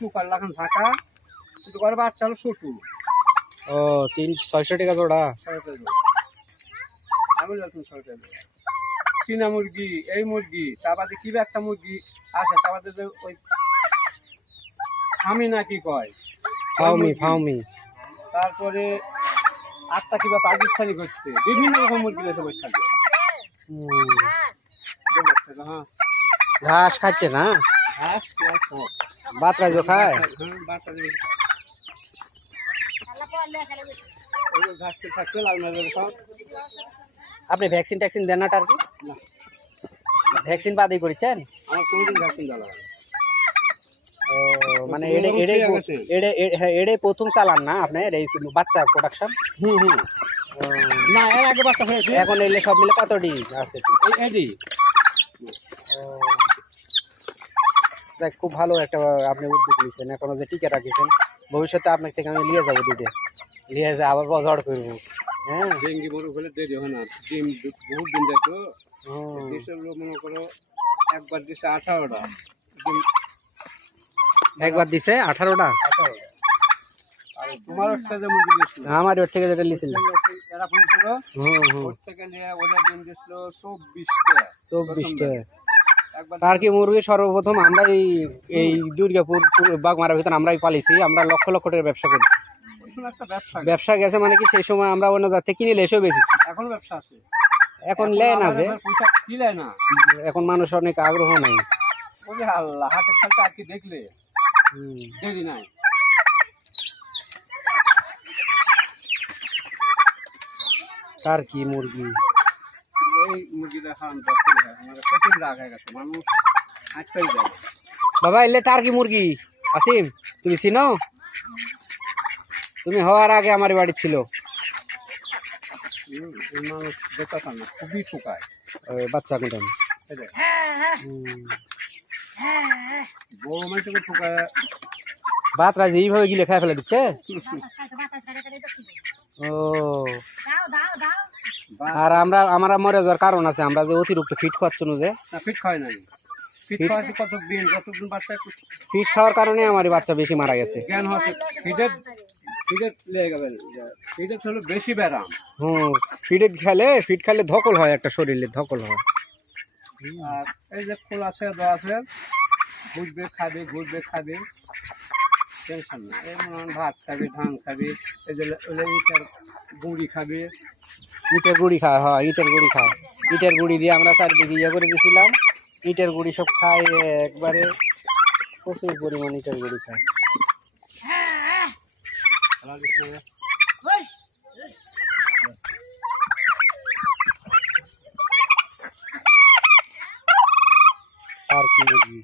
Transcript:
Chukar লাগান থাকা কিন্তু করে বাচ্চা হলো শ্বশুর। ও 600 টাকা জোড়া। আমি চীনা মুরগি, এই মুরগি, তারপরে কি একটা মুরগি আছে, তারপরে যে ওই ফার্মি না কি কয়, ফাউমি তারপরে আটটা কিবা পাকিস্তানি করছে, বিভিন্ন রকম মুরগি এসে বসে থাকে। হ্যাঁ, ঘাস খাচ্ছে না, ঘাস বাতরা যে খায়। ঘাস থাকতে লাল মেজার সব। আপনি ভ্যাকসিন ট্যাক্সিন দেন না টার্কি? না, ভ্যাকসিন বাদই করেছেন? আমার কোনোদিন ভ্যাকসিন দেওয়া লাগে না। ও মানে এটাই প্রথম চালান না আপনার এই বাচ্চার প্রোডাকশন? না, এর আগে বাচ্চা হয়েছে। এখন এলে সব মিলে কতটি আছে? এডি। দেখ, খুব ভালো একটা আপনি উদ্যোগ নিয়েছেন, এখনো যে টিকে রাখিয়েছেন। ভবিষ্যতে আপনার থেকে আমি নিয়ে যাবো, দুটো নিয়ে যা আবার বজড় করবো। হ্যাঁ, ডেঙ্গি মরু হলে দেরি হয় না, ডিম বহুত দিন যায় তো। দেশের লোক মনে করো একবার দিছে 18টা ডিম। একবার দিছে 18টা? আর তোমার একটা যে মুরগি দিয়েছিল, আমার ওর থেকে যেটা লিছিল এরা বলছিল ওর থেকে নিয়ে ওদের ডিম দিয়েছিল 24টা। একবার তার কি মুরগি সর্বপ্রথম আমরা এই দুর্গাপুর বাগমারার ভিতরে আমরাই পালিয়েছি। আমরা লক্ষ লক্ষ টাকার ব্যবসা করেছি। একটা ব্যবসা ব্যবসা গেছে মানে কি, সেই সময় আমরা অন্য জাত থেকে কিনে এসেও বেঁচেছি। এখন ব্যবসা আছে, এখন লেয় না, যে পয়সা কি লেয় না, এখন মানুষ অনেক আগ্রহ নাই। ওরে আল্লাহ, হাতে খালতে আর কি দেখলে দেরি নাই। তার কি মুরগি, এই মুরগিটা খাওয়ান আমার প্রচুর রাগ হয়ে গেছে, মানুষ হাঁটতেই যায়। বাবা এলে টার্কি মুরগি। আসিম, তুমি চিনো? তুমি হওয়ার আগে আমার বাড়ি ছিল। এই মানুষ দেখতে পান না, খুবই ঠুকায় বাচ্চা কোনটা বড় মানুষকে ঠুকায়। বাতরা যে এইভাবে গিলে খাই ফেলে দিচ্ছে। ও, আর আমরা মরে যাওয়ার কারণ আছে, আমরা যে অতিরিক্ত ফিট খাওয়াচ্ছ না, যে ফিট খায় নাই। ফিট খাওয়াতে কতদিন বাচ্চা ফিট খাওয়ার কারণে আমার বাচ্চা বেশি মারা গেছে। জ্ঞান হচ্ছে ফিটের লেগে গেল, ফিটের হলো বেশি ব্যারাম। ফিট খেলে ধকল হয়, একটা শরীরে ধকল হয়। আর এই যে ফুল আছে দেওয়া আছে, ঘুরবে খাবে, টেনশন না। এই ভাত খাবে, ধান খাবে, এই যে ইটার গুঁড়ি খাবে। ইটের গুঁড়ি খায়, হয় ইটের গুঁড়ি খায়। ইটের গুঁড়ি দিয়ে আমরা চারিদিকে ইয়ে করে দিয়েছিলাম। ইটের গুঁড়ি সব খায় একবারে, প্রচুর পরিমাণ ইটের গুঁড়ি খায়। আর কি মুরগি।